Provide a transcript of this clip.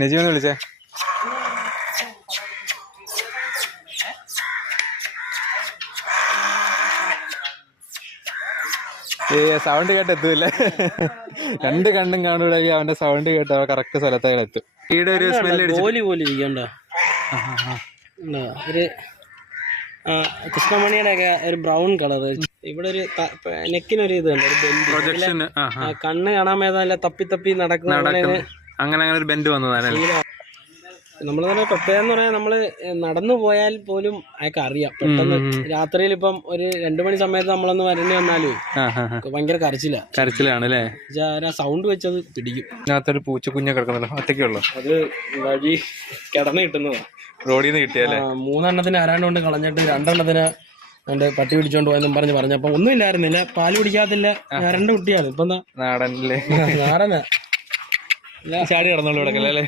നജീബിനെ വിളിച്ചേ. സൗണ്ട് കേട്ട് എത്തൂല്ലേ? രണ്ട് കണ്ണും കാണുകൂടെങ്കിൽ അവന്റെ സൗണ്ട് കേട്ട് അവ കറക്റ്റ് സ്ഥലത്തേക്ക് എത്തും. ഈടെ ഒരു സ്മെല്ല് ഒരു കൃഷ്ണമണിയുടെ ഒക്കെ ഒരു ബ്രൗൺ കളർ. ഇവിടെ ഒരു നെക്കിനൊരു ഇത് പ്രൊജക്ഷൻ, കണ്ണ് കാണാൻ മേതല്ല തപ്പി തപ്പി നടക്കുന്ന അങ്ങനെ ഒരു ബെൻഡ് വന്നതാണ്. നമ്മൾ തന്നെ പ്രത്യേകം എന്ന് പറയാൻ നമ്മള് നടന്നു പോയാൽ പോലും അയാൾക്ക് അറിയാം പെട്ടെന്ന്. രാത്രിയിൽ ഇപ്പം ഒരു 2 മണി സമയത്ത് നമ്മളൊന്ന് വരേണ്ടി വന്നാല് ഭയങ്കര കരച്ചിലാണ് അല്ലേ? സൗണ്ട് വെച്ചത് പിടിക്കും. ഇതിനകത്തൊരു പൂച്ചക്കുഞ്ഞ കിടക്കുന്നല്ലോ, ഒറ്റയ്ക്കുള്ളൂ. അത് വഴി കിടന്ന് കിട്ടുന്നതാണ്, റോഡിൽ നിന്ന് കിട്ടിയല്ലേ? 3 എണ്ണത്തിന് ആരാണ്ട് കൊണ്ട് കളഞ്ഞിട്ട് 2 എണ്ണത്തിന് എന്റെ പട്ടി പിടിച്ചോണ്ട് പോയെന്നും പറഞ്ഞപ്പോ ഒന്നും ഇല്ലായിരുന്നില്ല, പാല് കുടിക്കാത്തില്ല, 2 കുട്ടിയാണ്. ഇപ്പൊ എന്താ നാടനല്ലേ? നാടനാ ചാടി കിടന്നോളൂ കിടക്കല്ലേ?